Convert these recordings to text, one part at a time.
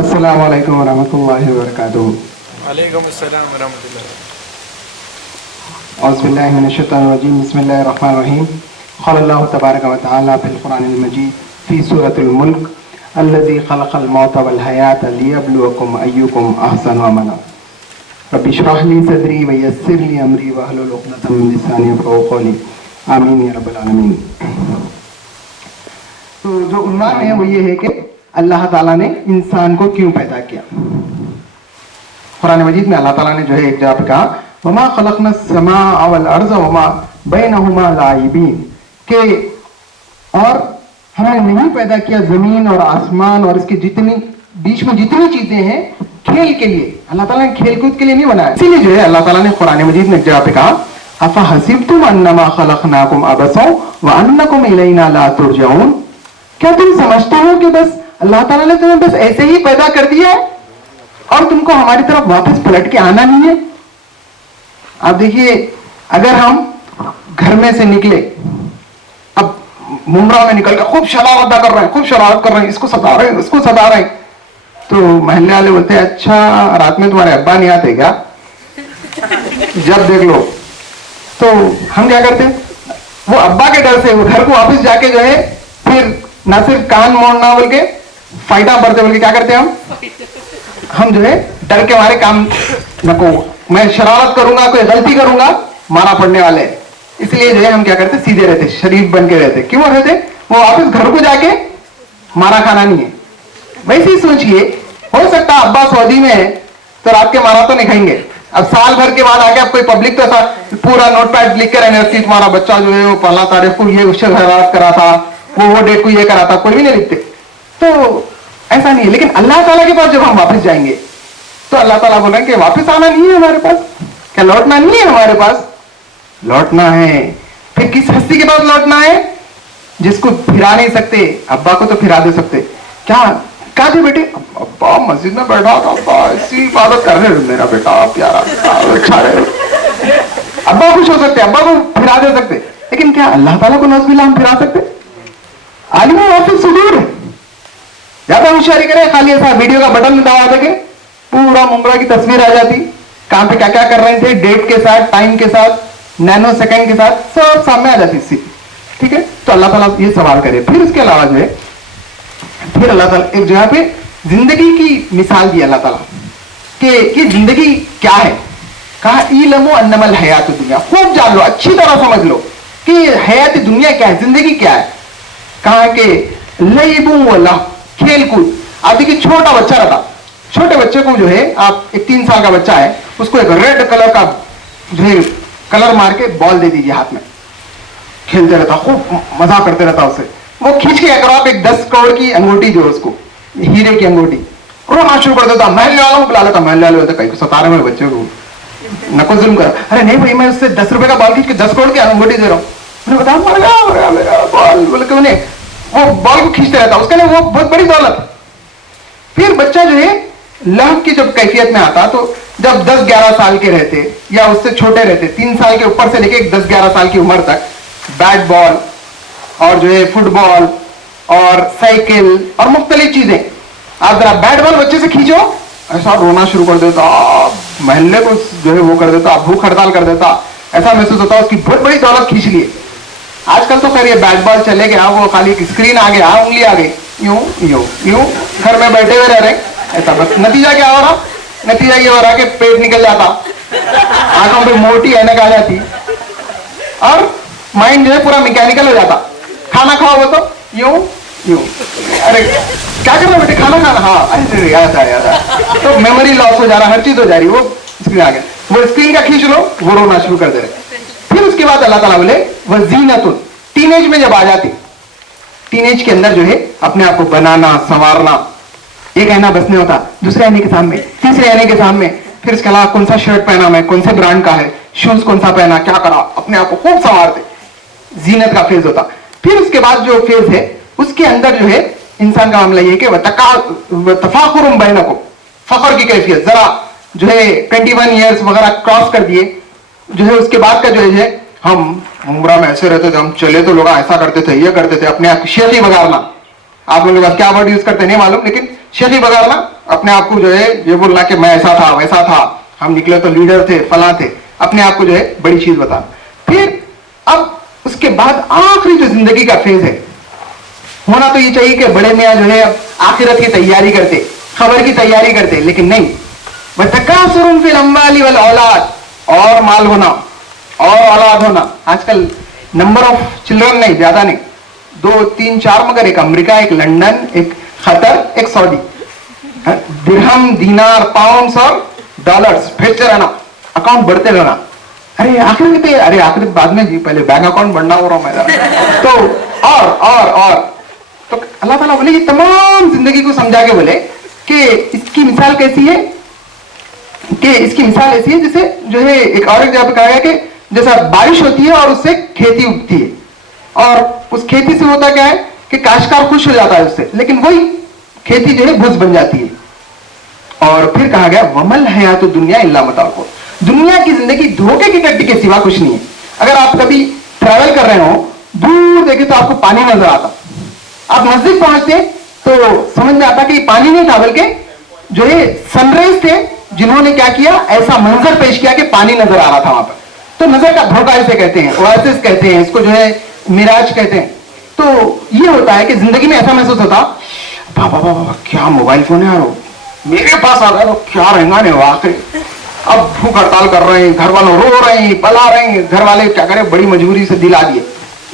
السلام علیکم ورحمۃ اللہ وبرکاتہ. وعلیکم السلام ورحمۃ اللہ. اعوذ باللہ من الشیطان الرجیم. بسم اللہ الرحمن الرحیم. قال اللہ تبارک و تعالی فی القرآن المجید فی سورۃ الملک الذی خلق الموت والحیاۃ لیبلوکم ایکم احسن عملا رب اشرح لی صدری ویسر لی امری واحلل عقدۃ من لسانی یفقہوا قولی. آمین یا رب العالمین. تو جو عنوان ہے وہ یہ ہے کہ اللہ تعالیٰ نے انسان کو کیوں پیدا کیا. قرآن مجید میں اللہ تعالیٰ نے جو ہے ایک جگہ پہ کہا وما خلقنا السماء والارض وما بینہما لاعبین، کہ اور ہم نے نہیں پیدا کیا زمین اور آسمان اور اس کے جتنی بیچ میں جتنی چیزیں ہیں کھیل کے لیے. اللہ تعالیٰ نے کھیل کود کے لیے نہیں بنایا. اسی لیے جو ہے اللہ تعالیٰ نے قرآن مجید میں ایک جگہ پہ کہا افحسبتم انما خلقناکم عبثا وانکم الینا لا ترجعون، کیا تم سمجھتے ہو کہ بس اللہ تعالیٰ نے تمہیں بس ایسے ہی پیدا کر دیا ہے اور تم کو ہماری طرف واپس پلٹ کے آنا نہیں ہے؟ آپ دیکھیے اگر ہم گھر میں سے نکلے، اب ممرہ میں نکل کر خوب شرارت کر رہے ہیں، خوب شرارت کر رہے ہیں، اس کو ستا رہے ہیں، اس کو ستا رہے ہیں، تو محلے والے بولتے ہیں اچھا رات میں تمہارے ابا نہیں آتے کیا؟ جب دیکھ لو. تو ہم کیا کرتے ہیں؟ وہ ابا کے ڈر سے وہ گھر کو واپس جا کے جو ہے پھر نہ صرف کان موڑنا بول کے فائدہ بڑھتے بول کے کیا کرتے ہیں ہم جو ہے ڈر کے ہمارے کام نہ کو میں شرارت کروں گا، کوئی غلطی کروں گا مارا پڑنے والے، اس لیے جو ہے ہم کیا کرتے سیدھے رہتے، شریف بن کے رہتے. کیوں رہتے؟ وہ واپس گھر کو جا کے مارا کھانا نہیں ہے. ویسے ہی سوچئے ہو سکتا ابا سعودی میں ہے تو رات کے مارا تو نہیں کھائیں گے. اب سال بھر کے بعد آ کے اب کوئی پبلک تو ایسا پورا نوٹ پیڈ لکھ کے رہنے لگتی تمہارا بچہ جو ہے وہ پہلا تاریخ کو یہ اس سے حیرات کرا تھا، وہ ڈیٹ کو یہ کرا تھا، کوئی بھی نہیں لکھتے. تو ایسا نہیں ہے. لیکن اللہ تعالیٰ کے پاس جب ہم واپس جائیں گے تو اللہ تعالیٰ بولیں کہ واپس آنا نہیں ہے ہمارے پاس، کیا لوٹنا نہیں ہے ہمارے پاس؟ لوٹنا ہے. پھر کس ہستی کے پاس لوٹنا ہے؟ جس کو پھرا نہیں سکتے. ابا کو تو پھرا دے سکتے. کیا کہا تھے بیٹے؟ ابا مسجد میں بیٹھا تھا، ابا ایسی عبادت کر رہے میرا بیٹا پیارا اچھا رہے. ابا خوش ہو سکتے، ابا کو پھرا دے سکتے، لیکن کیا اللہ تعالیٰ کو نعوذ باللہ ہم پھرا سکتے؟ عالم واپس صدور ہے. زیادہ ہوشیاری کرے، خالی ایسا ویڈیو کا بٹن دبا دے کے پورا ممرہ کی تصویر آ جاتی، کہاں پہ کیا کیا کر رہے تھے، ڈیٹ کے ساتھ، ٹائم کے ساتھ، نینو سیکنڈ کے ساتھ، سب سامنے آ جاتی سی. ٹھیک ہے، تو اللہ تعالیٰ یہ سوال کرے. پھر اس کے علاوہ جو ہے پھر اللہ تعالیٰ ایک جگہ پہ زندگی کی مثال دی اللہ تعالیٰ کہ یہ زندگی کیا ہے. کہا اعلموا انما الحیات الدنیا، خوب جان لو، اچھی طرح سمجھ لو کہ حیات دنیا کیا ہے، زندگی کیا ہے. کہا کہ لعب و لہو، کھیل کود. آپ دیکھیے چھوٹا بچہ رہتا، چھوٹے بچے کو جو ہے آپ ایک 3 سال کا بچہ ہے اس کو ایک ریڈ کلر کا جو ہے کلر مار کے بال دے دیجیے ہاتھ میں، کھیلتے رہتا، خوب مزہ کرتے رہتا اسے. وہ کھینچ کے اگر آپ ایک 10 کروڑ کی انگوٹی جو اس کو ہیرے کی انگوٹی رونا شروع کر دیتا، محلے والوں کو بلا لیتا، محلے والے ہوتے کہیں ستا رہے میرے بچے کو، نہ کو ظلم کرا. ارے نہیں بھائی میں اس سے 10 روپے کا بال کھینچ کے 10 کروڑ کی انگوٹی دے رہا ہوں. انہیں بتا مر گیا میرا بال بول کے انہیں وہ بال کو کھینچتے رہتا، اس کے لیے وہ بہت بڑی دولت. پھر بچہ جو ہے لہو کی جب کیفیت میں آتا تو جب 10-11 سال کے رہتے یا اس سے چھوٹے رہتے، 3 سال کے اوپر سے لے کے 10-11 سال کی عمر تک بیٹ بال اور جو ہے فٹ بال اور سائیکل اور مختلف چیزیں. آپ ذرا بیٹ بال بچے سے کھینچو ایسا رونا شروع کر دیتا، محلے کو جو ہے وہ کر دیتا، بھوک ہڑتال کر دیتا، ایسا محسوس ہوتا اس کی بہت بڑی دولت کھینچ لیے. آج کل تو خیر یہ بیٹ بال چلے گیا، وہ خالی اسکرین آ گیا، انگلی آ گئی، یوں یوں یوں گھر میں بیٹھے ہوئے رہ رہے ایسا. بس نتیجہ کیا ہو رہا؟ نتیجہ یہ ہو رہا کہ پیٹ نکل جاتا، آنکھوں پہ موٹی اینک آ جاتی اور مائنڈ جو ہے پورا میکینیکل ہو جاتا. کھانا کھاؤ وہ تو یوں یوں، ارے کیا کرنا بیٹے کھانا کھانا، ہاں ارے یاد آیا. تو میموری لاس ہو جا رہا، ہر چیز ہو جا رہی، وہ اسکرین آ گیا، وہ اسکرین کا کھینچ لو وہ رونا شروع کر دے رہے. پھر اس کے بعد اللہ تعالیٰ بولے وزینت، ٹین ایج میں جب آ جاتی، ٹین ایج کے اندر جو ہے اپنے آپ کو بنانا سنوارنا، ایک آئینہ بس نہیں ہوتا، دوسرے آئینے کے سامنے، تیسرے آئینے کے سامنے، پھر اس کے علاوہ کون سا شرٹ پہنا میں، کون سے برانڈ کا ہے، شوز کون سا پہنا، کیا کرا، اپنے آپ کو خوب سنوارتے. زینت کا فیز ہوتا. پھر اس کے بعد جو فیز ہے اس کے اندر جو ہے انسان کا معاملہ یہ کہ تفاخر بینکم، فخر کی کیفیت، ذرا جو ہے 21 ایئرس وغیرہ کراس کر دیے جو ہے اس کے بعد کا جو ہے ہم عمرہ میں ایسے رہتے تھے، ہم چلے تو لوگ ایسا کرتے تھے، یہ کرتے تھے، اپنے آپ شیخی بگارنا. آپ لوگوں کے پاس کیا ورڈ یوز کرتے نہیں معلوم، لیکن شیخی بگارنا अपने आप को जो है ये बोलना कि मैं ऐसा था वैसा था, हम निकले तो लीडर थे फला थे, अपने आप को जो है बड़ी चीज बताना। फिर अब उसके बाद आखिरी जो जिंदगी का फेज है, होना तो ये चाहिए कि बड़े मियाँ जो है आखिरत की तैयारी करते, खबर की तैयारी करते, लेकिन नहीं, वतकासुरुन फिल अम्वाली वल औलाद, और माल होना और औलाद होना। आजकल नंबर ऑफ चिल्ड्रन नहीं, ज्यादा नहीं, 2 3 4, मगर एक अमेरिका, एक लंदन, एक कतर, एक सऊदी, दिरहम दीनार पाउंड्स और डॉलर्स भेजते रहना, अकाउंट बढ़ते रहना। अरे आखिर कितने, अरे आखिर बाद में जी, पहले बैंक अकाउंट बढ़ना हो रहा हूं मैं जरा। तो और तो अल्लाह ताला बोले कि तमाम जिंदगी को समझा के बोले कि इसकी मिसाल कैसी है, कि इसकी मिसाल ऐसी है जैसे जो है एक और एक जगह कहा गया कि जैसा बारिश होती है और उससे खेती उगती है, और उस खेती से होता क्या है कि काश्तकार खुश हो जाता है उससे, लेकिन वही खेती जो है भुज बन जाती है। और फिर कहा गया वमल हयातु दुनिया इल्ला मताउ, दुनिया की जिंदगी धोखे की टट्टी के सिवा कुछ नहीं है। अगर आप कभी ट्रैवल कर रहे हो, दूर देखे तो आपको पानी नजर आता, आप नजदीक पहुंचते तो समझ में आता कि पानी नहीं था बल्कि जो है सनराइज थे, जिन्होंने क्या किया, ऐसा मंजर पेश किया कि पानी नजर आ रहा था वहां पर। तो नजर का धोखा इसे कहते हैं, ओएसिस कहते हैं इसको, जो है मिराज कहते हैं। तो ये होता है कि जिंदगी में ऐसा महसूस होता, बाबा बाबा क्या मोबाइल फोन है यार, मेरे पास आ गया तो क्या रहेगा नहीं वाकई। अब भूख हड़ताल कर रहे हैं, घर वालों रो रहे हैं, पला रहे हैं, घर वाले क्या करें, बड़ी मजबूरी से दिला दिए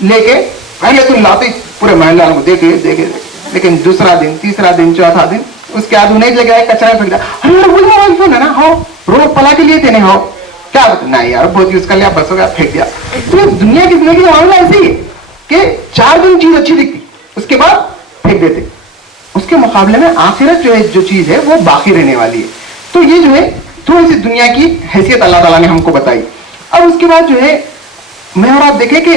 लेके, पहले तो लाते पूरे महल वालों को देखे, लेकिन दूसरा दिन, तीसरा दिन, चौथा दिन, उसके बाद उन्हें लगे कचरा फेंक दिया, अरे वही मोबाइल फोन है ना, हो रो पला के लिए थे नहीं, हो क्या नहीं यार बहुत यूज कर लिया, बस हो गया, फेंक दिया। तो दुनिया की जिंदगी का मामला ऐसी है कि 4 दिन चीज अच्छी दिखती, उसके बाद फेंक देते। उसके मुकाबले में आखिरत जो है, जो चीज है वो बाकी रहने वाली है। तो ये जो है थोड़ी सी दुनिया की हैसियत अल्लाह ताला ने हमको बताई। अब उसके बाद जो है मैं और आप देखें कि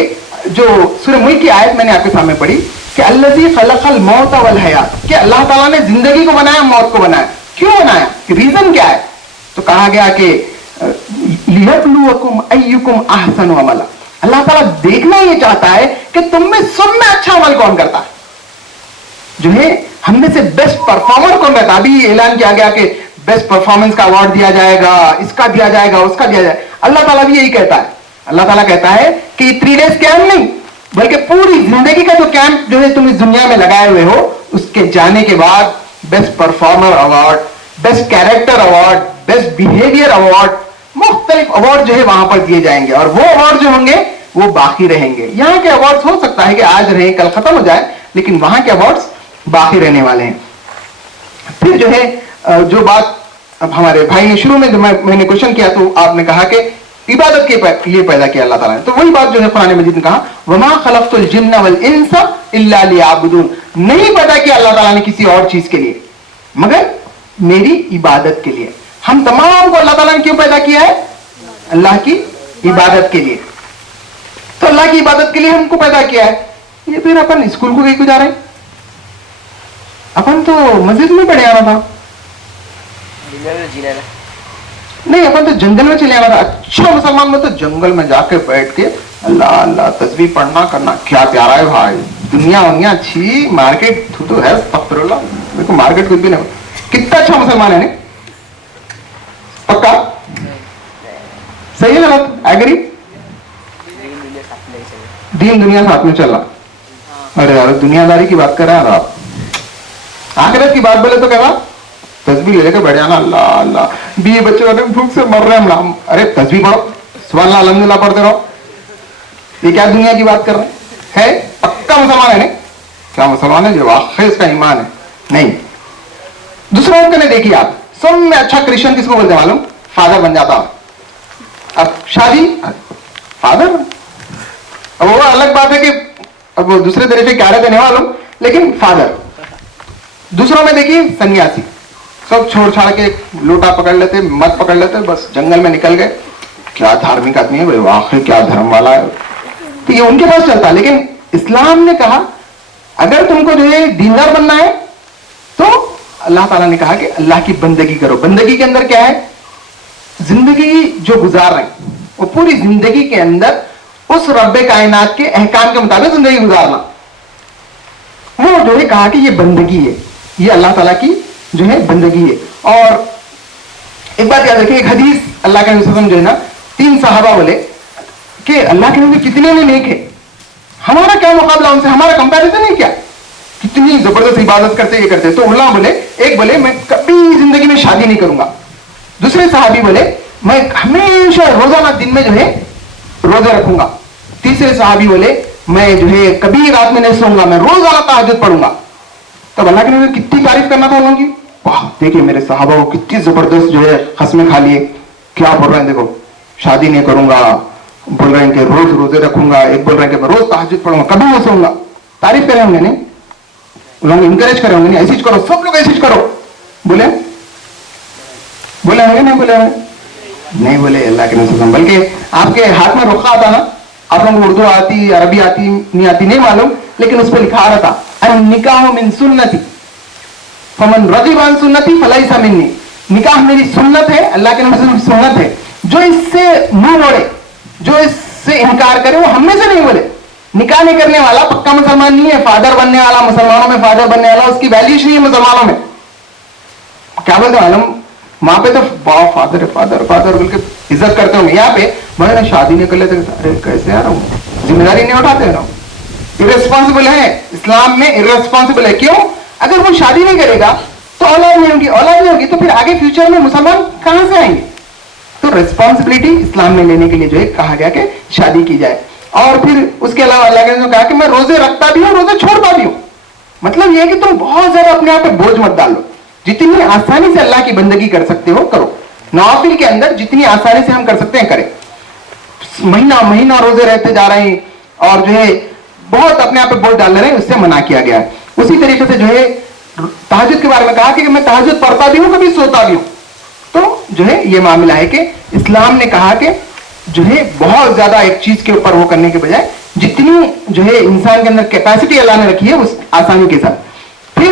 जो सूरह मुल्क की आयत मैंने आपके सामने पढ़ी कि अल्लज़ी खलक़ल मौत वल हयात, कि अल्लाह ताला ने जिंदगी को बनाया, मौत को बनाया। क्यों बनाया, रीजन क्या है? तो कहा गया कि लियब्लुवकुम अय्युकुम अहसनु अमला, अल्लाह ताला देखना ये चाहता है कि तुम में सब में अच्छा अमल कौन करता है, जो है हम में से बेस्ट परफॉर्मर कौन रहता है। अभी ऐलान किया गया कि बेस्ट परफॉर्मेंस का अवार्ड दिया जाएगा, इसका दिया जाएगा, उसका दिया जाएगा। अल्लाह ताला भी यही कहता है। अल्लाह ताला कहता है कि 3 डेज कैंप नहीं, बल्कि पूरी जिंदगी का जो कैंप जो है तुम इस दुनिया में लगाए हुए हो, उसके जाने के बाद best performer award, best character award, best behaviour award, मुख्तलिफ अवार्ड जो है वहां पर दिए जाएंगे, और वो अवार्ड जो होंगे वो बाकी रहेंगे। यहाँ के अवार्ड हो सकता है कि आज रहे कल खत्म हो जाए, लेकिन वहां के अवार्ड बाकी रहने वाले हैं। फिर जो है जो बात अब हमारे भाई ने शुरू में जो मैंने क्वेश्चन किया, तो आपने कहा कि इबादत के लिए पैदा किया अल्लाह ताला ने, तो वही बात जो है कुरान मजीद ने कहा वमा खलक़तुल जिन्ना वल इंसा इल्ला लियअबुदून, नहीं पैदा किया अल्लाह ताला ने किसी और चीज के लिए मगर मेरी इबादत के लिए। हम तमाम को अल्लाह ताला ने क्यों पैदा किया है? अल्लाह की इबादत के लिए। तो अल्लाह की इबादत के लिए हमको पैदा किया है। ये फिर अपन स्कूल को कहीं जा रहे हैं, अपन तो मस्जिद में पढ़े आना था, नहीं अपन तो जंगल में चले आना था। अच्छा मुसलमान में तो जंगल में जाके बैठ के अल्लाह अल्लाह तस्बीह पढ़ना करना, क्या प्यारा है भाई। दुनिया दुनिया अच्छी, मार्केट तो है, अस्तगफिरुल्लाह, मेरे को मार्केट कुछ भी नहीं। कितना अच्छा मुसलमान है, पक्का सही है, गलत एग्री? दीन दुनिया साथ में चल रहा। अरे यार दुनियादारी की बात कर रहे हैं आप, आखिरत की बात बोले तो क्या तस्बीह लेकर बैठ जाना, अल्लाह अल्लाह। बीए बच्चे वाले भूख से मर रहे हैं हम, अरे तस्बीह पढ़ो, सुभान अल्लाह अल्हम्दुलिल्लाह पढ़ते रहो। ये क्या दुनिया की बात कर रहे हैं? पक्का मुसलमान है नहीं? क्या मुसलमान है जो वाकई इसका ईमान है? नहीं। दूसरा ऑप्शन है, देखिए आप सब में अच्छा क्रिश्चियन किसको बोलते हैं मालूम? फादर बन जाता। अब शादी फादर, अब वो अलग बात है कि अब वो दूसरे तरीके क्या रहते नहीं मालूम, लेकिन फादर। दूसरों में देखिए सन्यासी, सब छोड़ छाड़ के लोटा पकड़ लेते, मत पकड़ लेते, बस जंगल में निकल गए। क्या धार्मिक आदमी है भाई, वाकई क्या धर्म वाला है, तो ये उनके पास चलता। लेकिन इस्लाम ने कहा अगर तुमको जो है दीनदार बनना है तो अल्लाह ताला ने कहा कि अल्लाह की बंदगी करो। बंदगी के अंदर क्या है? जिंदगी जो गुजार रहे हैं वो पूरी जिंदगी के अंदर उस रब्बे कायनात के अहकाम के मुताबिक जिंदगी गुजारना, वो जो है कहा कि ये बंदगी है, ये अल्लाह ताला की जो है बंदगी है। और एक बात याद रखिए, एक हदीस अल्लाह के नबी सल्लल्लाहु अलैहि वसल्लम जो है ना, 3 सहाबा बोले कि अल्लाह के नबी कितने में नेक है, हमारा क्या मुकाबला उनसे, हमारा कंपैरिजन है क्या, कितनी जबरदस्त इबादत करते ये करते। तो उल्लाह बोले, एक बोले मैं कभी जिंदगी में शादी नहीं करूंगा, दूसरे सहाबी बोले मैं हमेशा रोजाना दिन में जो है रोजे रखूंगा, तीसरे सहाबी बोले मैं जो है कभी रात में नहीं सोऊंगा, मैं रोजाना तहज्जुद पढ़ूंगा। तब अल्लाह के नबी कितनी तारीफ करना था उनकी, वाह देखिए मेरे सहाबा को कितनी जबरदस्त जो है खस्में खा लिए, क्या बोल रहे हैं देखो, शादी नहीं करूंगा, बोल रहे हैं कि रोज रोजे रखूंगा, एक बोल रहे हैं कि मैं रोज तहज्जुद पढ़ूंगा, कभी नहीं सोऊंगा। तारीफ करे होंगे नहीं, लोग इंकरेज करे होंगे नहीं, ऐसी करो, सब लोग ऐसी करो, बोले बोले होंगे नहीं, बोले होंगे नहीं, बोले अल्लाह के नबी। बल्कि आपके हाथ में रुखा आता ना, आप लोगों को उर्दू आती, अरबी आती नहीं आती नहीं मालूम, लेकिन उस पर लिखा रहा था अन निकाह मिन सुन्नती फमन रग़िब अन सुन्नती फलैसा मिन्नी, निकाह मेरी सुन्नत है, अल्लाह के नबी की सुन्नत है, जो इससे मुंह मोड़े, जो इससे इनकार करे वो हम में से नहीं। बोले निकाह नहीं करने वाला पक्का मुसलमान नहीं है, फादर बनने वाला, मुसलमानों में फादर बनने वाला, उसकी वैल्यू नहीं है मुसलमानों में। क्या बोलते मालूम, वहां पे तो फादर फादर फादर बोल के इज्जत करते होंगे, यहाँ पे मैं शादी नहीं कर लेते, अरे कैसे यार जिम्मेदारी नहीं उठाते ना, इर्रेस्पॉन्सिबल है, इस्लाम में इर्रेस्पॉन्सिबल है। क्यों, अगर वो शादी नहीं करेगा तो औलाद नहीं होगी, औलाद नहीं होगी तो फिर आगे फ्यूचर में मुसलमान कहां से आएंगे। तो रिस्पॉन्सिबिलिटी इस्लाम में लेने के लिए जो है कहा गया कि शादी की जाए। और फिर उसके अलावा अल्लाह ने कहा कि मैं रोजे रखता भी हूं, रोजे छोड़ता भी हूं। मतलब यह है कि तुम बहुत ज्यादा अपने आप पे बोझ मत डालो, जितनी आसानी से अल्लाह की बंदगी कर सकते हो करो, नवाफिल के अंदर जितनी आसानी से हम कर सकते हैं करें। महीना महीना रोजे रहते जा रहे हैं और जो है बहुत अपने आप पे बोझ डाल रहे हैं, उससे मना किया गया है। उसी तरीके से जो है तहज्जुद के बारे में कहा कि मैं तहज्जुद पढ़ता भी हूं, कभी सोता भी हूं। तो जो है ये मामला है कि इस्लाम ने कहा कि जो है बहुत ज्यादा एक चीज के ऊपर वो करने के बजाय जितनी जो है इंसान के अंदर कैपेसिटी अल्लाह ने रखी है उस आसानी के साथ। फिर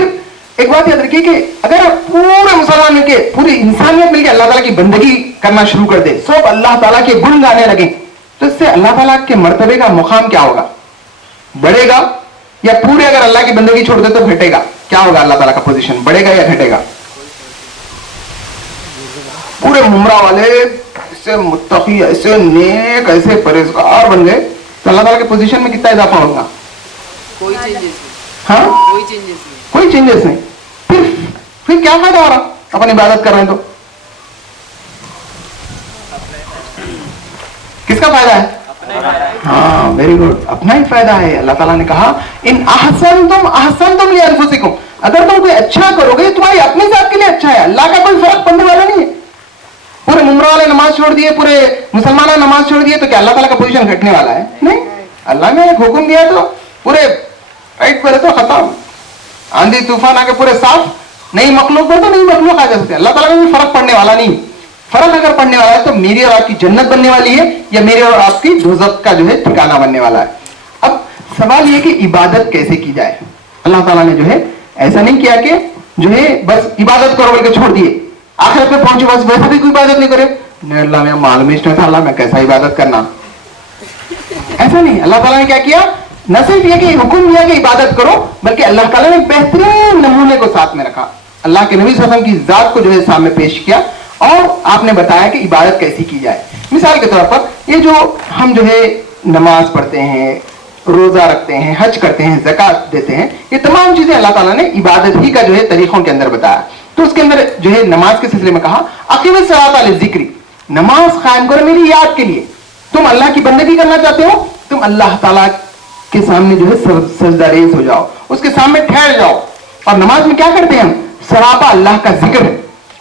एक बात याद रखिए कि अगर आप पूरे मुसलमान मिलके, पूरी इंसानियत मिलकर अल्लाह ताला की बंदगी करना शुरू कर दे, सब अल्लाह ताला के गुण गाने लगे, तो इससे अल्लाह ताला के मर्तबे का मुकाम क्या होगा, बढ़ेगा या पूरे अगर अल्लाह की बंदगी छोड़ दे तो घटेगा, क्या होगा अल्लाह ताला का पोजीशन, बढ़ेगा या घटेगा। पूरे मुमरा वाले ऐसे मुत्तकी, ऐसे नेक, ऐसे परहेजगार बन गए तो अल्लाह ताला के पोजीशन में कितना इजाफा होगा, कोई चेंजेस नहीं, हाँ कोई चेंजेस नहीं, कोई चेंजेस नहीं। फिर क्या फायदा हो रहा अपन इबादत कर रहे हैं तो, किसका फायदा है, हाँ वेरी गुड, अपना ही फायदा है। अल्लाह ताला ने कहा इन अहसनतुम लिअनफुसिकुम, अगर तुम कोई अच्छा करोगे तुम्हारी अपने जात के लिए अच्छा है, अल्लाह का कोई फर्क पड़ने वाला नहीं है। पूरे मुमरा वाले नमाज छोड़ दिए, पूरे मुसलमान नमाज छोड़ दिए तो क्या अल्लाह ताला का पोजीशन घटने वाला है, नहीं। अल्लाह ने एक हुक्म दिया तो पूरे राइट पर तो खत्म, आंधी तूफान आके पूरे साफ, नई मखलूक में तो नई मखलूक आ जा सकती है, अल्लाह ताला का कोई फर्क पड़ने वाला नहीं। फर्क अगर पड़ने वाला है तो मेरी और आपकी जन्नत बनने वाली है या मेरे और आपकी दोज़ख का जो है ठिकाना बनने वाला है। अब सवाल ये कि इबादत कैसे की जाए। अल्लाह ताला ने जो है ऐसा नहीं किया कि जो है बस इबादत करो बोल के छोड़ दिए, आखिरत में पहुंचे बस वैसे भी कोई इबादत नहीं करे, नहीं अल्लाह में मालूम ही नहीं था अल्लाह में कैसा इबादत करना, ऐसा नहीं। अल्लाह ताला ने क्या किया, न सिर्फ ये कि हुक्म दिया कि इबादत करो, बल्कि अल्लाह ताला ने बेहतरीन नमूने को साथ में रखा, अल्लाह के नबी सल्लल्लाहु अलैहि वसल्लम की जात को जो है सामने पेश किया और आपने बताया कि इबादत कैसी की जाए। मिसाल के तौर पर ये जो हम जो है नमाज पढ़ते हैं, रोजा रखते हैं, हज करते हैं, ज़कात देते हैं, ये तमाम चीजें अल्लाह ताला ने इबादत ही का जो है तरीकों के अंदर बताया। तो उसके अंदर जो है नमाज के सिलसिले में कहा अक़ीमिस सलाता लिज़िक्री, नमाज कायम करो मेरी याद के लिए। तुम अल्लाह की बंदगी करना चाहते हो, तुम अल्लाह ताला के सामने जो है सजदा रेज़ हो जाओ, उसके सामने ठहर जाओ। और नमाज में क्या करते हैं हम, सरापा अल्लाह का जिक्र है,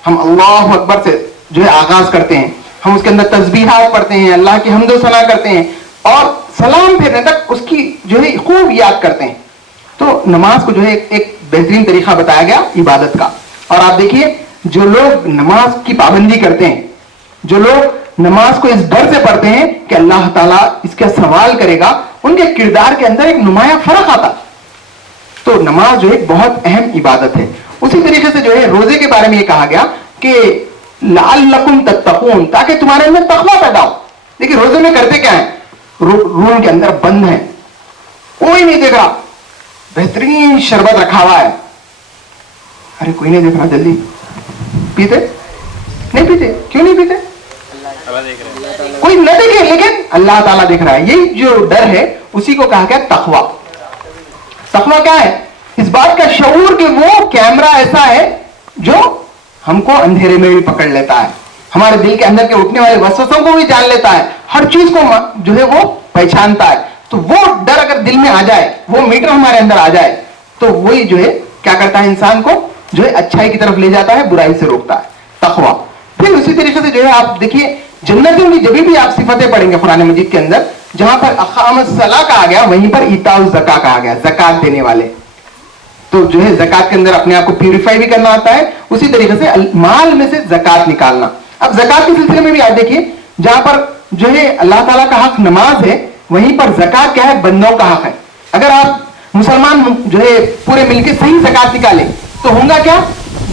हम अल्लाहु अकबर से जो है आगाज करते हैं, हम उसके अंदर तस्बीहात पढ़ते हैं, अल्लाह की हम्द व सना करते हैं और सलाम फेरने तक उसकी जो है खूब याद करते हैं। तो नमाज को जो है एक बेहतरीन तरीका बताया गया इबादत का। और आप देखिए जो लोग नमाज की पाबंदी करते हैं, जो लोग नमाज को इस डर से पढ़ते हैं कि अल्लाह ताला इसका सवाल करेगा, उनके किरदार के अंदर एक नुमाया फर्क आता। तो नमाज जो है बहुत अहम इबादत है। उसी तरीके से जो है रोजे के बारे में ये कहा गया कि लअल्लकुम तत्तकून, ताकि तुम्हारे अंदर तकवा पैदा हो। देखिए रोजे में करते क्या है, रूम के अंदर बंद है, कोई नहीं देख रहा, बेहतरीन शरबत रखा हुआ है, अरे कोई नहीं देख रहा, जल्दी पीते नहीं पीते, क्यों नहीं पीते? अल्लाह देख रहे हैं। कोई न देखे लेकिन अल्लाह ताला देख रहा है। यही जो डर है उसी को कहा गया तकवा। तकवा क्या है? इस बात का शऊर कि वो कैमरा ऐसा है जो हमको अंधेरे में भी पकड़ लेता है, हमारे दिल के अंदर के उठने वाले वसवसों को भी जान लेता है, हर चीज को जो है वो पहचानता है। तो वो डर अगर दिल में आ जाए, वो मीटर हमारे अंदर आ जाए, तो वही जो है क्या करता है, इंसान को जो है अच्छाई की तरफ ले जाता है, बुराई से रोकता है, तकवा। फिर उसी तरीके से जो है आप देखिए जन्नतियों की जब भी आप सिफतें पढ़ेंगे कुरान मजीद के अंदर, जहां पर अक़ामत सला कहा गया वहीं पर इताउज़ ज़का कहा गया, ज़कात देने वाले। तो जो है ज़कात के अंदर अपने आप को प्यूरिफाई भी करना आता है, उसी तरीके से माल में से ज़कात निकालना। अब ज़कात के सिलसिले में भी आप देखिए, जहां पर जो है अल्लाह ताला का हक नमाज है, वहीं पर ज़कात क्या है, बंदों का हक है। अगर आप मुसलमान जो है पूरे मिलकर सही ज़कात निकाले तो होगा क्या,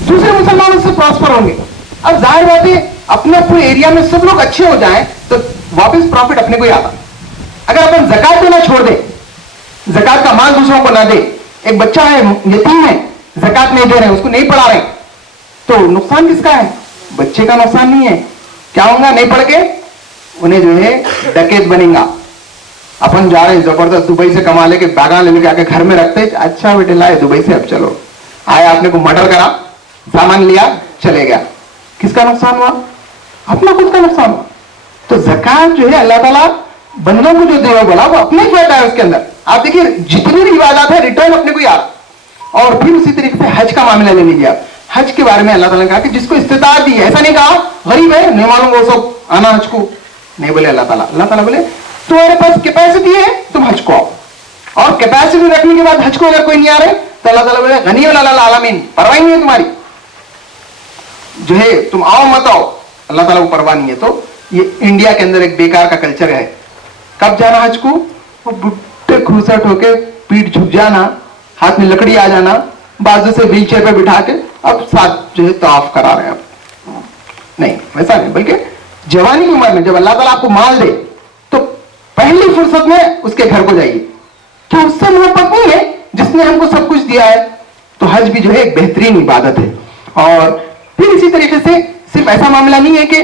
दूसरे मुसलमानों से प्रॉस्पर होंगे। अब जाहिर बात है अपने पूरे एरिया में सब लोग अच्छे हो जाएं तो वापस प्रॉफिट अपने को ही आता। अगर अपन ज़कात देना छोड़ दे, ज़कात का माल दूसरों को ना दे, एक बच्चा है यतीम है, ज़कात नहीं दे रहे, उसको नहीं पढ़ा रहे, तो नुकसान किसका है? बच्चे का नुकसान नहीं है। क्या होगा, नहीं पढ़ के उन्हें जो है डकैत बनेगा। अपन जा रहे जबरदस्त दुबई से कमा लेके बागान लेके आके घर में रखते, अच्छा बेटे लाए दुबई से, अब चलो आया, आपने को मर्डर करा, सामान लिया, चले गया, किसका नुकसान हुआ? अपना खुद का नुकसान हुआ। तो ज़कात जो है अल्लाह ताला बंदों को जो देगा बोला वो अपने फायदा है उसके अंदर। आप देखिए जितनी भी इबादत है रिटर्न अपने को यार। और फिर उसी तरीके से हज का मामला ले लीजिए आप। हज के बारे में अल्लाह ताला ने कहा कि जिसको इस्तिताअत दी है, ऐसा नहीं कहा गरीब है नहीं मालूम वो सब आना हज को, नहीं बोले अल्लाह ताला। अल्लाह ताला बोले तुम्हारे पास कैपेसिटी है तुम हज को आओ, और कैपेसिटी रखने के बाद हज को अगर कोई नहीं आ रहे तो अल्लाह ताला बोले गनी वल आलमीन, परवाह नहीं है तुम्हारी, जो है तुम आओ मत आओ, अल्लाह ताला को परवाह नहीं है। तो ये इंडिया के अंदर एक बेकार का कल्चर है, कब जाना हज को, वो बुट्टे खूसट होके पीठ झुक जाना, हाथ में लकड़ी आ जाना, बाजू से व्हील चेयर पे बिठा के अब साथ जो है तवाफ करा रहे हैं। नहीं वैसा नहीं, बल्कि जवानी की उम्र में जब अल्लाह ताला आपको माल दे तो पहली फुर्सत में उसके घर को जाइए। क्या उससे मोहब्बत नहीं है जिसने हमको सब कुछ दिया है? तो हज भी जो है एक बेहतरीन इबादत है। और फिर इसी तरीके से सिर्फ ऐसा मामला नहीं है कि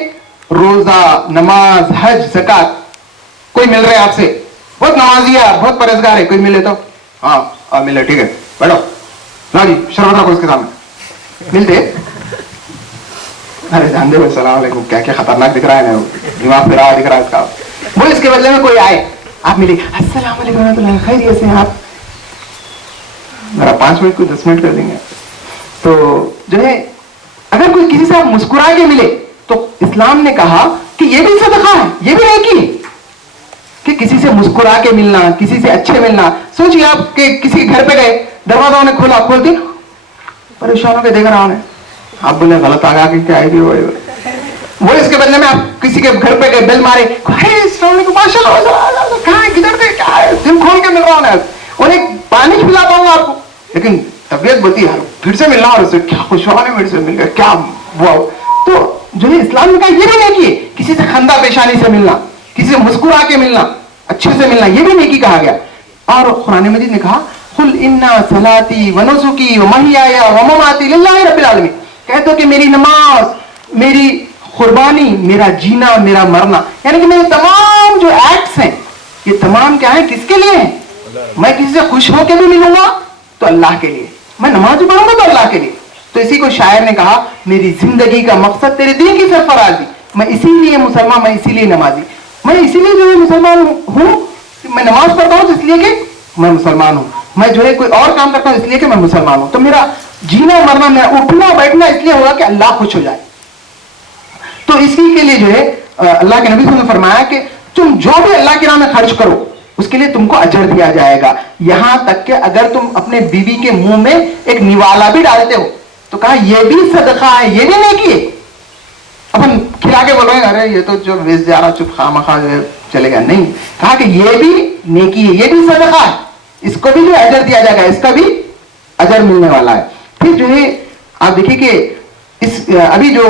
रोजा, नमाज, हज, ज़कात, कोई मिल रहे आपसे, बहुत नमाजी है, बहुत परहेजगार है, कोई मिले तो हाँ मिले, ठीक है बैठो, ला जी शरबत रखो उसके सामने, मिलते अरे जान दे सलाम अलैकुम, क्या क्या खतरनाक दिख रहा है ना, दिमाग फिरा दिख रहा है इसका। वो इसके बदले में कोई आए, आप मिले, अस्सलाम वालेकुम रहमतुल्लाह, खैरियत से हैं आप, मेरा 5 मिनट को 10 मिनट कर देंगे। तो जो है अगर कोई किसी से आप मुस्कुरा के मिले तो इस्लाम ने कहा कि ये भी सदका है, ये भी नेकी है कि किसी से मुस्कुरा के मिलना, किसी से अच्छे मिलना। सोचिए आप कि किसी के घर पे गए, दरवाजा उन्हें खोला, खोलती परेशान होकर देख रहा हूं, आप बोले गलत आ गया क्या आएगी वो इसके बदले में आप किसी के घर पे गए, बेल मारे, माशाल्लाह कहाँ है, किधर थे, क्या है, दिल खोल के मिल रहा हूं, उन्हें पानी खिलाता हूँ आपको, लेकिन तबीयत बोलती है फिर से मिलना, और उससे क्या खुश हुआ, मेरे से मिल गया, क्या हुआ। तो जो है इस्लाम ने कहा ये भी नेकी है, किसी से खंदा पेशानी से मिलना, किसी से मुस्कुरा के मिलना, अच्छे से मिलना, ये भी नेकी कहा गया। और कुरान मजीद ने कहा कुल इन्ना सलाती व नुसुकी व महियाया व ममाती लिल्लाहि रब्बिल आलमीन, कह दो कि मेरी नमाज, मेरी कुर्बानी, मेरा जीना, मेरा मरना, यानी कि मेरे तमाम जो एक्ट्स हैं ये तमाम क्या है, किसके लिए हैं? मैं किसी से खुश होकर भी मिलूंगा तो अल्लाह के लिए, मैं नमाज पढ़ूंगा तो अल्लाह के लिए। तो इसी को शायर ने कहा मेरी जिंदगी का मकसद तेरे दीन की सरफराजी, मैं इसीलिए मुसलमान, मैं इसीलिए नमाजी, मैं इसीलिए जो है मुसलमान हूँ, मैं नमाज पढ़ता हूँ इसलिए कि मैं मुसलमान हूँ, मैं जो है कोई और काम करता हूँ इसलिए कि मैं मुसलमान हूँ। तो मेरा जीना मरना, मेरा उठना बैठना इसलिए होगा कि अल्लाह खुश हो जाए। तो इसी के लिए जो है अल्लाह के नबी ने फरमाया कि तुम जो भी अल्लाह के नाम में खर्च करो उसके लिए तुमको अजर दिया जाएगा, यहां तक कि अगर तुम अपने बीवी के मुंह में एक निवाला भी डालते हो तो कहा यह भी सदका है, ये भी नेकी है। अपन खिला के बोलोगे अरे ये तो जो वेस्ट जा रहा चुप खामखा जो है चलेगा, नहीं, कहा कि ये भी नेकी है, ये भी सदका है, इसको भी जो अजर दिया जाएगा, इसका भी अजर मिलने वाला है। फिर जो है आप देखिए कि इस अभी जो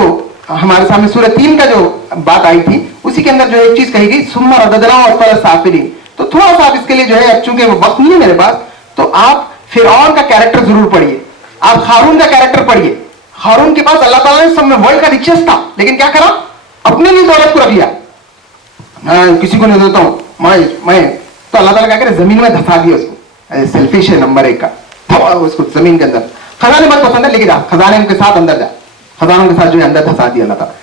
हमारे सामने सूरह 3 का जो बात आई थी उसी के अंदर जो एक चीज कही गई सुम्मा रददना अस्फल साफिलीन। तो थोड़ा सा आप इसके लिए जो है, चूंकि वो वक्त नहीं है मेरे पास, तो आप फिरऔन का कैरेक्टर जरूर पढ़िए। آپ ہارون کا کیریکٹر پڑھیے. ہارون کے پاس اللہ تعالیٰ نے سب میں ورلڈ کا ریچسٹ تھا, لیکن کیا کرا, اپنے لیے دولت کو رکھ لیا, میں کسی کو نہیں دیتا ہوں, میں تو اللہ تعالیٰ کیا کرے, زمین میں دھسا دیا اس کو. سیلفش ہے نمبر 1 کا, اس کو زمین کے اندر. خزانے بہت پسند ہے, لیکن خزانے کے ساتھ اندر جا, خزانوں کے ساتھ جو ہے اندر دھسا دیا اللہ تعالیٰ.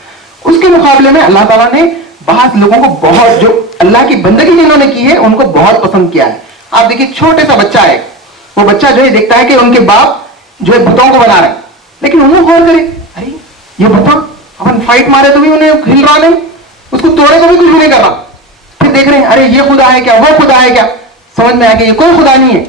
اس کے مقابلے میں اللہ تعالیٰ نے بعض لوگوں کو بہت, جو اللہ کی بندگی جنہوں نے کی ہے ان کو بہت پسند کیا ہے. آپ دیکھیے چھوٹے سا بچہ ہے, وہ بچہ جو ہے دیکھتا ہے کہ ان کے باپ جو ہے بتوں کو بنا رہے ہیں, لیکن انہوں غور کرے, ارے یہ بتا, اپن فائٹ مارے تو بھی انہیں ہل رہا نہیں, اس کو توڑے تو بھی کچھ بھی نہیں کر رہا. پھر دیکھ رہے ہیں ارے یہ خدا ہے کیا, وہ خدا ہے کیا, سمجھ میں آیا کہ یہ کوئی خدا نہیں ہے.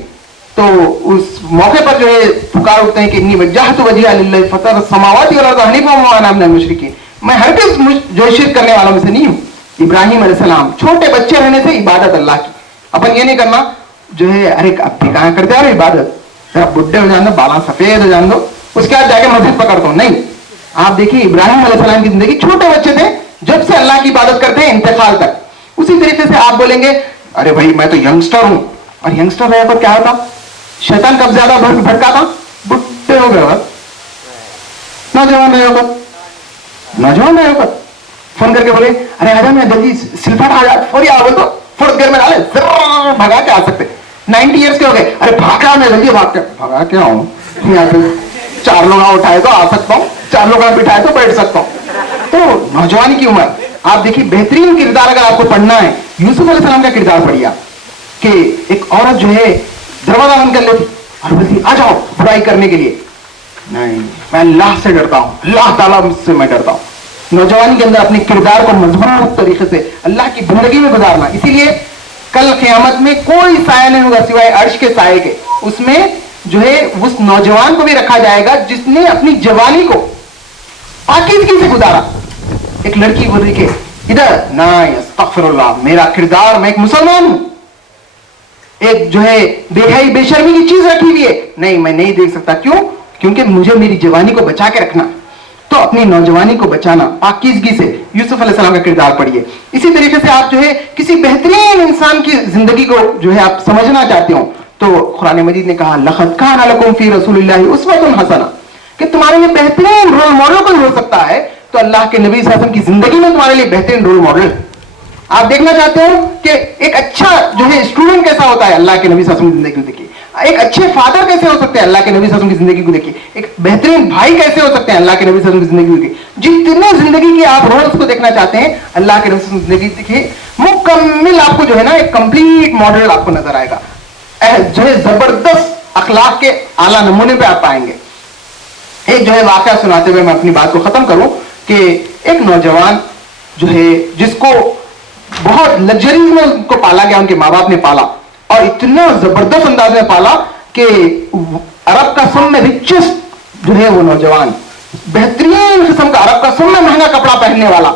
تو اس موقع پر جو ہے پکار اٹھتے ہیں کہ انی وجہت وجہی للہ فطر السماوات والارض حنیفا وما انا من المشرکین, میں ہرگز جو شرک کرنے والوں میں سے نہیں ہوں. ابراہیم علیہ السلام چھوٹے بچے رہنے سے عبادت اللہ کی. اپن یہ نہیں کرنا جو ہے ارے اب بھی کہاں کرتے ہیں عبادت, ذرا بڈھے ہو جان دو, بالا سفید ہو جان دو, اس کے بعد جا کے مسجد پکڑتا ہوں. نہیں, آپ دیکھیے ابراہیم علیہ السلام کی زندگی, چھوٹے بچے تھے جب سے اللہ کی عبادت کرتے ہیں انتقال تک. اسی طریقے سے آپ بولیں گے ارے بھائی میں تو ینگسٹر ہوں, اور ینگسٹر رہے پر کیا ہوتا, شیطان کب زیادہ بھٹکا تھا, بڈھے ہو گئے, نوجوان رہے ہوگا, نوجوان رہے ہوگا, فون کر کے بولے ارے آجا میں جلدی سلفٹ آ جا, فوری آ بول تو فورتھ گیئر میں ڈالے, بھگا کے آ سکتے. 90 ایئرس کے ہو گئے, ارے بھاگا میں جلدی بھگا کے آؤں, یہاں پہ 4 لوگ اٹھائے تو آ سکتا ہوں, 4 لوگ بٹھائے تو بیٹھ سکتا ہوں. تو نوجوانی کی عمر, آپ دیکھیے بہترین کردار اگر آپ کو پڑھنا ہے, یوسف علیہ السلام کا کردار پڑھیے آپ, کہ ایک عورت جو ہے دروازہ بند کر لیتی اور بولتی آ جاؤ برائی کرنے کے لیے, نہیں میں اللہ سے ڈرتا ہوں, اللہ تعالیٰ مجھ سے میں ڈرتا ہوں. نوجوانی کے اندر اپنے کردار کو مضبوط طریقے سے اللہ کی بندگی میں گزارنا. اسی لیے کل قیامت میں کوئی سایہ نہیں ہوگا سوائے عرش کے سائے کے. اس میں جو ہے اس نوجوان کو بھی رکھا جائے گا جس نے اپنی جوانی کو پاکیزگی سے گزارا. ایک لڑکی بول رہی کہ ادھر, نہیں استغفر اللہ, میرا کردار, میں ایک مسلمان ہوں, ایک جو ہے بے حیائی بے شرمی کی چیز رکھی ہوئی ہے, نہیں میں نہیں دیکھ سکتا. کیوں, کیونکہ مجھے میری جوانی کو بچا کے رکھنا. تو اپنی نوجوانی کو بچانا پاکیزگی سے, یوسف علیہ السلام کا کردار پڑھیے. اسی طریقے سے آپ جو ہے کسی بہترین انسان کی زندگی کو جو ہے آپ سمجھنا چاہتے ہو تو قرآن مجید نے کہا لقد کان لکم فی رسول اللہ اسوۃ حسنہ, کہ تمہارے لیے بہترین رول ماڈل کوئی ہو سکتا ہے تو اللہ کے نبی صلی اللہ علیہ وسلم کی زندگی میں تمہارے لیے بہترین رول ماڈل. آپ دیکھنا چاہتے ہو کہ ایک اچھا جو ہے اسٹوڈنٹ کیسا ہوتا ہے, اللہ کے نبی صلی اللہ علیہ وسلم کی زندگی کو دیکھیے. ایک اچھے فادر کیسے ہو سکتے ہیں, اللہ کے نبی صلی اللہ علیہ وسلم کی زندگی کو دیکھیے. ایک بہترین بھائی کیسے ہو سکتے ہیں, اللہ کے نبی صلی اللہ علیہ وسلم کی زندگی کو دیکھیے. جتنے زندگی کے آپ رولز کو دیکھنا چاہتے ہیں اللہ کے نبی صلی اللہ علیہ وسلم کی زندگی دیکھیے, مکمل آپ کو جو ہے نا ایک کمپلیٹ ماڈل آپ کو نظر آئے گا. جو ہے زبردست اخلاق کے اعلیٰ نمونے پہ آپ پائیں گے. ایک جو ہے واقعہ سناتے ہوئے میں اپنی بات کو ختم کروں کہ ایک نوجوان جو ہے جس کو بہت لگژریز میں ان کو پالا گیا, ان کے ماں باپ نے پالا, اور اتنا زبردست انداز میں پالا کہ عرب کا سب میں ریچسٹ جو ہے وہ نوجوان, بہترین قسم کا عرب کا سب میں مہنگا کپڑا پہننے والا,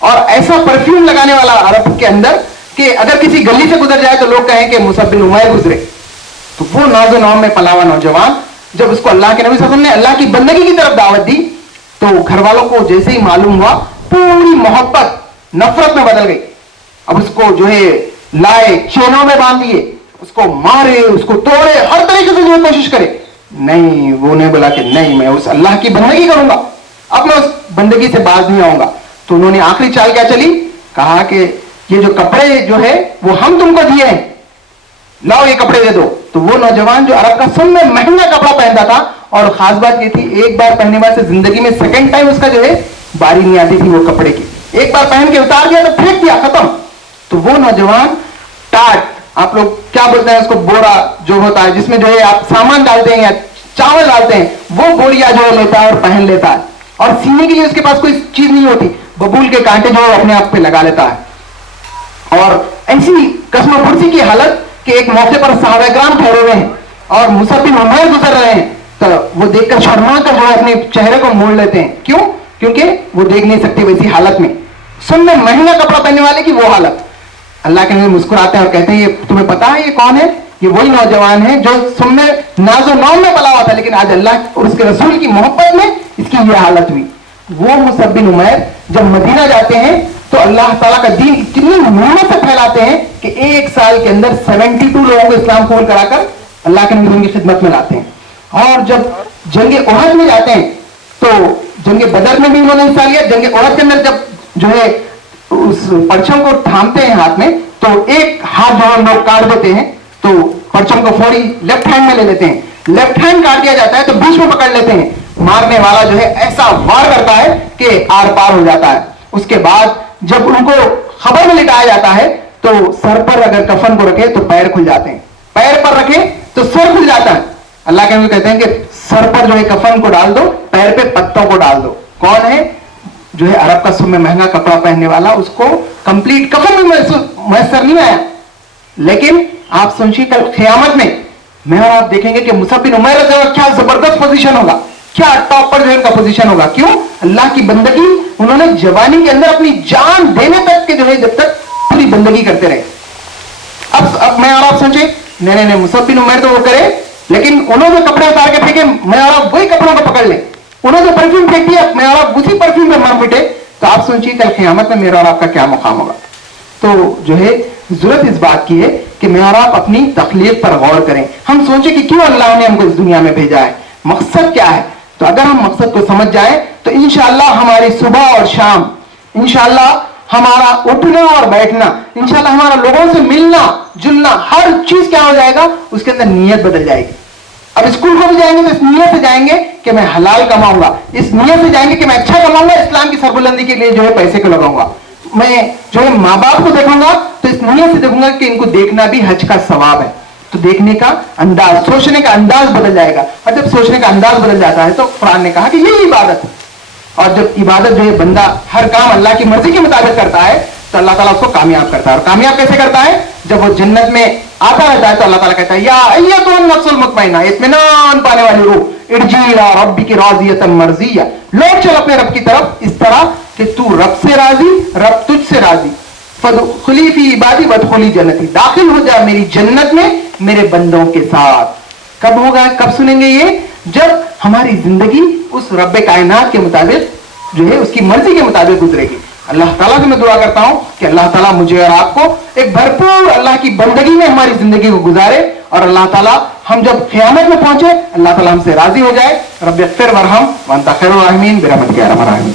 اور ایسا پرفیوم لگانے والا عرب کے اندر کہ اگر کسی گلی سے گزر جائے تو لوگ کہیں کہ مصعب بن عمیر گزرے. تو وہ ناز و نام میں پلا ہوا نوجوان جب اس کو اللہ کے نبی صلی اللہ علیہ وسلم نے اللہ کی بندگی کی طرف دعوت دی تو گھر والوں کو جیسے ہی معلوم ہوا پوری محبت نفرت میں بدل گئی. اب اس کو جو ہے لائے, چینوں میں باندھ دیے, اس کو مارے, اس کو توڑے, ہر طریقے سے جو کوشش کرے. نہیں, وہ نے بولا کہ نہیں میں اس اللہ کی بندگی کروں گا, اب میں اس بندگی سے باز نہیں آؤں گا. تو انہوں نے آخری چال کیا چلی, کہا کہ یہ جو کپڑے جو ہے وہ ہم تم کو دیے ہیں, لاؤ یہ کپڑے دے دو. تو وہ نوجوان جو عرب کا سب میں مہنگا کپڑا پہنتا تھا, اور خاص بات یہ تھی ایک بار پہننے بعد سے زندگی میں سیکنڈ ٹائم اس کا جو ہے باری نہیں آتی تھی وہ کپڑے کی, ایک بار پہن کے اتار دیا تو پھینک دیا, ختم. تو وہ نوجوان ٹاٹ, آپ لوگ کیا بولتے ہیں اس کو, بورا جو ہوتا ہے جس میں جو ہے آپ سامان ڈالتے ہیں یا چاول ڈالتے ہیں, وہ بوریا جو لیتا ہے اور پہن لیتا ہے, اور سینے کے لیے اس کے پاس کوئی چیز نہیں ہوتی, ببول کے کانٹے جو اپنے آپ پہ لگا لیتا ہے. اور ایسی قسم و پرسی کی حالت کہ ایک موقع پر صحابہ کرام ٹھہرے ہوئے ہیں اور مصعب بن عمیر گزر رہے ہیں, تو وہ دیکھ کر شرما کر جو ہے اپنے چہرے کو موڑ لیتے ہیں. کیوں, کیونکہ وہ دیکھ نہیں سکتے ویسی حالت میں, سن میں مہنگا کپڑا پہننے والے کی وہ حالت. اللہ کے نبی مسکراتے ہیں اور کہتے ہیں یہ تمہیں پتا ہے یہ کون ہے, یہ وہی نوجوان ہے جو سن میں ناز و نام میں پلا ہوا تھا, لیکن آج اللہ اور اس کے رسول کی محبت میں اس کی یہ حالت ہوئی. وہ مصعب بن عمیر جب مدینہ جاتے ہیں تو اللہ تعالیٰ کا دین اتنی محنت سے پھیلاتے ہیں کہ ایک سال کے اندر 72 لوگوں کو اسلام قبول کرا کر اللہ کے نبی کی خدمت میں لاتے ہیں. اور جب जंग ओहद में जाते हैं तो जंग बदर में भी उन्होंने हिस्सा लिया। जंग ओहद के अंदर जब जो है उस परचम को थामते हैं हाथ में, तो एक हाथ जो हम लोग काट देते हैं, तो परचम को फौरी लेफ्ट हैंड में ले लेते हैं, लेफ्ट हैंड काट दिया जाता है तो बीच में पकड़ लेते हैं। मारने वाला जो है ऐसा वार करता है कि आर पार हो जाता है। उसके बाद जब उनको खबर में लिटाया जाता है तो सर पर अगर कफन को रखे तो पैर खुल जाते हैं, पैर पर रखे तो सर खुल जाता है। अल्लाह के नबी कहते हैं कि सर पर जो है कफन को डाल दो, पैर पे पत्तों को डाल दो। कौन है? जो है अरब का सबसे महंगा कपड़ा पहनने वाला, उसको कंप्लीट कफन भी मैसर नहीं आया। लेकिन आप सोचिए कल क़यामत में मैं और आप देखेंगे कि मुसअब बिन उमैर का क्या जबरदस्त पोजीशन होगा, क्या टॉप पर जो है उनका पोजीशन होगा। क्यों? अल्लाह की बंदगी उन्होंने जवानी के अंदर अपनी जान देने तक के जो है जब तक पूरी बंदगी करते रहे। अब मैं और आप सोचे नहीं मुसअब बिन उमैर तो वो करे, लेकिन उन्होंने कपड़े उतार के फेंके, मैं और आप वही कपड़ों को पकड़ ले। उन्होंने परफ्यूम फेंक दिया, मैं और आप उसी परफ्यूम पे मर मिटे, तो आप सोचिए कल क़यामत में मेरा और आपका क्या मुकाम होगा। तो जो है जरूरत इस बात की है कि मैं और आप अपनी तखलीक पर गौर करें। हम सोचें कि क्यों अल्लाह ने हमको इस दुनिया में भेजा है, मकसद क्या है। तो अगर हम मकसद को समझ जाए तो इंशाअल्लाह हमारी सुबह और शाम, इंशाअल्लाह हमारा उठना और बैठना, इंशाअल्लाह हमारा लोगों से मिलना जुलना, हर चीज क्या हो जाएगा, उसके अंदर नीयत बदल जाएगी। अब स्कूल को भी जाएंगे तो इस नीयत से जाएंगे कि मैं हलाल कमाऊंगा, इस नीयत से जाएंगे कि मैं अच्छा कमाऊंगा, इस्लाम की सरबुलंदी के लिए जो है पैसे को लगाऊंगा। मैं जो है माँ बाप को देखूंगा तो इस नीयत से देखूंगा कि इनको देखना भी हज का सवाब है। तो देखने का अंदाज, सोचने का अंदाज बदल जाएगा। और जब सोचने का अंदाज बदल जाता है तो कुरान ने कहा कि यही इबादत है। और जब इबादत जो है बंदा हर काम अल्लाह की मर्जी के मुताबिक करता है तो अल्लाह ताला उसको कामयाब करता है। और कामयाब कैसे करता है? जब वो जन्नत में आता रहता है तो अल्लाह ताला कहता है या अय्यतुन नफ्सुल मुतमइन्ना, इत्मीनान पाने वाली रूह, इरजी इला रब्बिकी राज़ियतन मर्ज़िया, लौट चल अपने रब की तरफ इस तरह कि तू रब से राजी, रब तुझसे राजी। फदखुली फी इबादी वदखुली जन्नती, दाखिल हो जा मेरी जन्नत में मेरे बंदों के साथ। कब होगा, कब सुनेंगे ये? जब हमारी जिंदगी उस रब कायनात के मुताबिक जो है उसकी मर्जी के मुताबिक गुजरेगी। अल्लाह ताला से मैं दुआ करता हूं कि अल्लाह ताला मुझे और आपको एक भरपूर अल्लाह की बंदगी में हमारी जिंदगी को गुजारे, और अल्लाह ताला हम जब क़यामत में पहुंचे अल्लाह ताला हमसे राजी हो जाए। रब्बिग़फिर वरहम व अंता खैरुर राहिमीन बिरहमतिका या अरहमर राहिमीन।